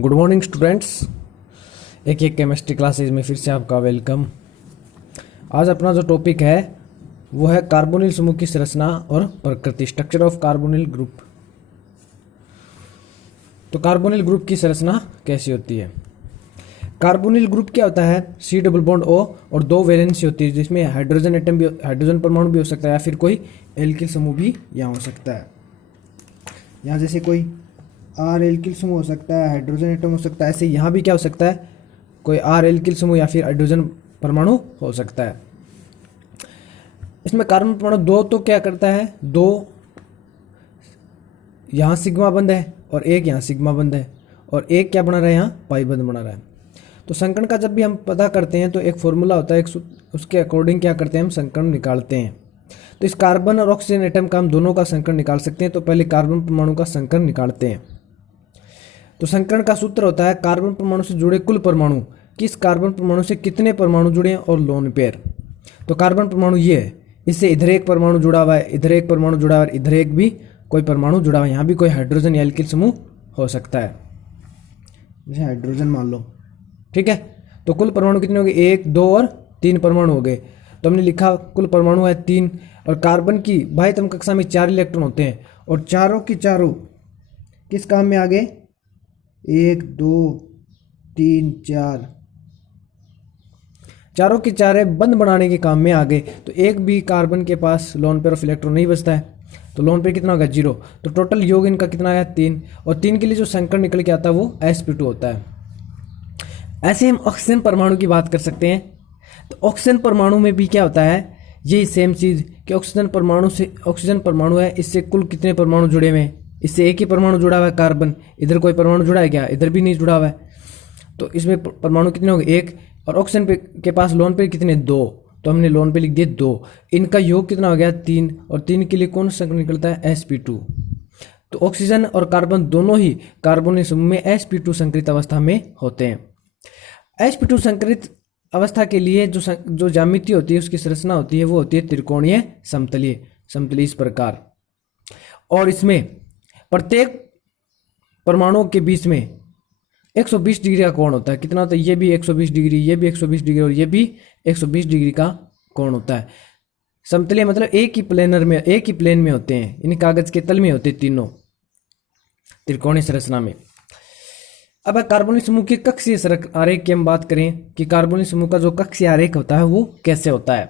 Good morning students. एक chemistry classes में फिर से आपका वेलकम। आज अपना जो टॉपिक है वो है कार्बोनिल समूह की संरचना और प्रकृति, स्ट्रक्चर ऑफ कार्बोनिल ग्रुप। तो कार्बोनिल ग्रुप की संरचना कैसी होती है? कार्बोनिल ग्रुप क्या होता है? सी डबल बॉन्ड ओ और दो वैलेंसी होती है, जिसमें हाइड्रोजन एटम भी, हाइड्रोजन परमाणु भी हो सकता है या फिर कोई एल्किल समूह भी यहाँ हो सकता है। यहाँ जैसे कोई आर एल्किल समूह हो सकता है, हाइड्रोजन एटम हो सकता है, ऐसे यहाँ भी क्या हो सकता है? कोई आर एल्किल समूह या फिर हाइड्रोजन परमाणु हो सकता है। इसमें कार्बन परमाणु दो तो क्या करता है, दो यहाँ सिग्मा बंध है और एक यहाँ सिग्मा बंध है और एक क्या बना रहा है, यहाँ पाई बंध बना रहा है। तो संकरण का जब भी हम पता करते हैं तो एक फॉर्मूला होता है, उसके अकॉर्डिंग क्या करते हैं, हम संकरण निकालते हैं। तो इस कार्बन और ऑक्सीजन एटम का हम दोनों का संकरण निकाल सकते हैं। तो पहले कार्बन परमाणु का संकरण निकालते हैं। तो संकरण का सूत्र होता है कार्बन परमाणु से जुड़े कुल परमाणु, किस कार्बन परमाणु से कितने परमाणु जुड़े हैं और लोन पेयर। तो कार्बन परमाणु ये है, इससे इधर एक परमाणु जुड़ा हुआ है, इधर एक परमाणु जुड़ा हुआ है, इधर एक भी कोई परमाणु जुड़ा हुआ है। यहाँ भी कोई हाइड्रोजन या एल्किल समूह हो सकता है, जैसे हाइड्रोजन मान लो। ठीक है, तो कुल परमाणु कितने हो गए? 1, 2 और 3 परमाणु हो गए। तो हमने लिखा कुल परमाणु है 3। और कार्बन की बाह्यतम कक्षा में 4 इलेक्ट्रॉन होते हैं और चारों की चारों किस काम में आ गए? 1, 2, 3, 4, चारों के चारे बंध बनाने के काम में आ गए। तो एक भी कार्बन के पास लोन पेयर ऑफ इलेक्ट्रॉन नहीं बचता है। तो लोन पेयर कितना होगा? 0। तो टोटल योग इनका कितना आया? 3। और 3 के लिए जो संकरण निकल के आता है वो sp2 होता है। ऐसे हम ऑक्सीजन परमाणु की बात कर सकते हैं। तो ऑक्सीजन परमाणु में भी क्या होता है, यही सेम चीज़ कि ऑक्सीजन परमाणु है, इससे कुल कितने परमाणु जुड़े हुए हैं? इससे एक ही परमाणु जुड़ा हुआ है कार्बन। इधर कोई परमाणु जुड़ा है क्या? इधर भी नहीं जुड़ा हुआ है। तो इसमें परमाणु कितने हो गए? 1। और ऑक्सीजन के पास लोन पेयर कितने? 2। तो हमने लोन पेयर लिख दिए 2। इनका योग कितना हो गया? 3। और 3 के लिए कौन सा संकरण निकलता है? sp2। तो ऑक्सीजन और कार्बन दोनों ही कार्बोनिल समूह में sp2 संकरित अवस्था में होते हैं। sp2 संकरित अवस्था के लिए जो ज्यामिति होती है, उसकी संरचना होती है, वो होती है त्रिकोणीय समतलीय इस प्रकार। और इसमें प्रत्येक परमाणुओं के बीच में 120 डिग्री का कोण होता है। कितना होता है? ये भी 120 डिग्री, ये भी 120 डिग्री और ये भी 120 डिग्री का कोण होता है। समतलीय मतलब एक ही प्लेन में होते हैं, इन कागज के तल में होते हैं तीनों त्रिकोणीय संरचना में। अब कार्बोनिल समूह के कक्षीय आरेख की हम बात करें कि कार्बोनिल समूह का जो कक्षीय आरेख होता है वो कैसे होता है।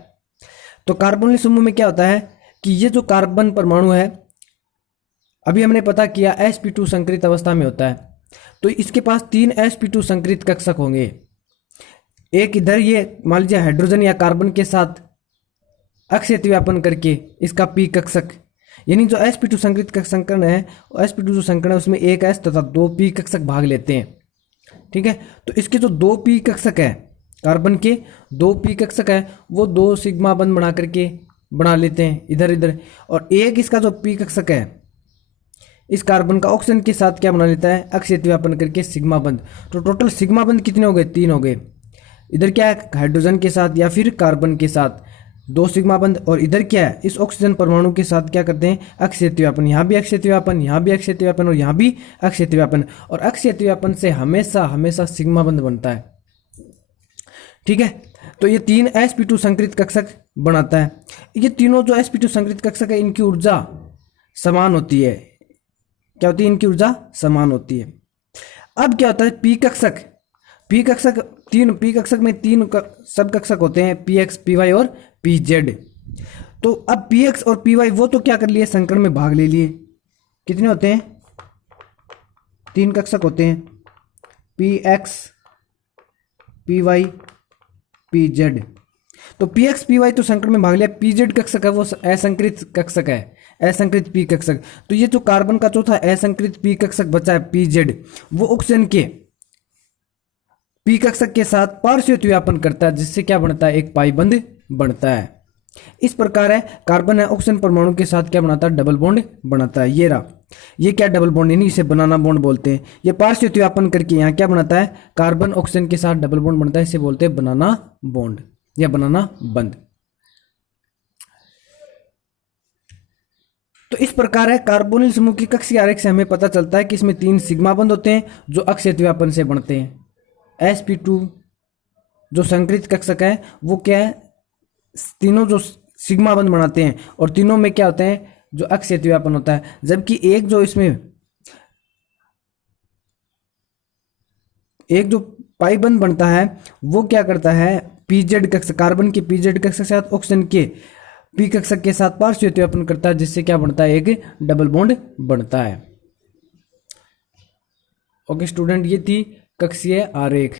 तो कार्बोनिल समूह में क्या होता है कि ये जो कार्बन परमाणु है, अभी हमने पता किया sp2 संकरित अवस्था में होता है। तो इसके पास 3 sp2 संकरित कक्षक होंगे। एक इधर ये मान लीजिए हाइड्रोजन या कार्बन के साथ अक्षीय व्यापन करके इसका p कक्षक, यानी जो sp2 संकरित संकरण है, sp2 जो संकरण है उसमें एक s तथा 2 p कक्षक भाग लेते हैं। ठीक है, तो इसके जो 2 p कक्षक है, कार्बन के 2 p कक्षक है, वो 2 सिग्मा बंध बना लेते हैं इधर। और एक इसका जो p कक्षक है, इस कार्बन का ऑक्सीजन के साथ क्या बना लेता है? अक्षीय व्यापन करके सिग्मा बंध। तो टोटल सिग्मा बंध कितने हो गए? 3 हो गए। इधर क्या है? हाइड्रोजन के साथ या फिर कार्बन के साथ 2 सिग्मा बंध। और इधर क्या है? इस ऑक्सीजन परमाणु के साथ क्या करते हैं? अक्षीय व्यापन। यहाँ भी अक्षीय व्यापन, यहाँ भी अक्षीय व्यापन और यहाँ भी अक्षीय व्यापन। और अक्षीय व्यापन से हमेशा सिग्मा बंध बनता है। ठीक है, तो ये 3 sp2 संकरित कक्षक बनाता है। ये तीनों जो sp2 संकरित कक्षक है, इनकी ऊर्जा समान होती है। क्या होती है? इनकी ऊर्जा समान होती है। अब क्या होता है? p कक्षक में 3 सब कक्षक होते हैं, px, py और pz। तो अब px और py वो तो क्या कर लिए? संकरण में भाग ले लिए। कितने होते हैं? 3 कक्षक होते हैं, px, py, pz। तो px py तो संकरण में भाग लिया। pz कक्षक है वो असंकृत कक्षक है, असंकृत p कक्षक। तो ये जो कार्बन का चौथा असंकृत p कक्षक बचा है pz, वो ऑक्सीजन के p कक्षक के साथ पार्श्व व्यापन करता है, जिससे क्या बनता है? एक पाई बंध बनता है। इस प्रकार है कार्बन है ऑक्सीजन परमाणु के साथ क्या बनाता है? डबल बॉन्ड बनाता है। ये रहा, ये क्या डबल बॉन्ड, यानी इसे बनाना बॉन्ड बोलते हैं। ये पार्श्व व्यापन करके यहाँ क्या बनाता है? कार्बन ऑक्सीजन के साथ डबल बॉन्ड बनता है, इसे बोलते हैं बनाना बॉन्ड या बनाना बंध। तो इस प्रकार है कार्बोनिल समूह की कक्षीय आरेख से हमें पता चलता है कि इसमें 3 सिग्मा बंध होते हैं जो अक्षेत्र व्यापन से बनते हैं। sp2 जो संकरित कक्षक है वो क्या है, तीनों जो सिग्मा बंध बनाते हैं और तीनों में क्या होते हैं, जो अक्षेत्र व्यापन होता है। जबकि एक जो पाई बंध बनता है वो क्या करता है, पीजेड कक्षक, कार्बन के पीजेड कक्षक के साथ ऑक्सीजन के पी कक्षक के साथ पार्श्व व्यापन करता है, जिससे क्या बनता है, एक डबल बॉन्ड बनता है। ओके स्टूडेंट, ये थी कक्षीय आरेख।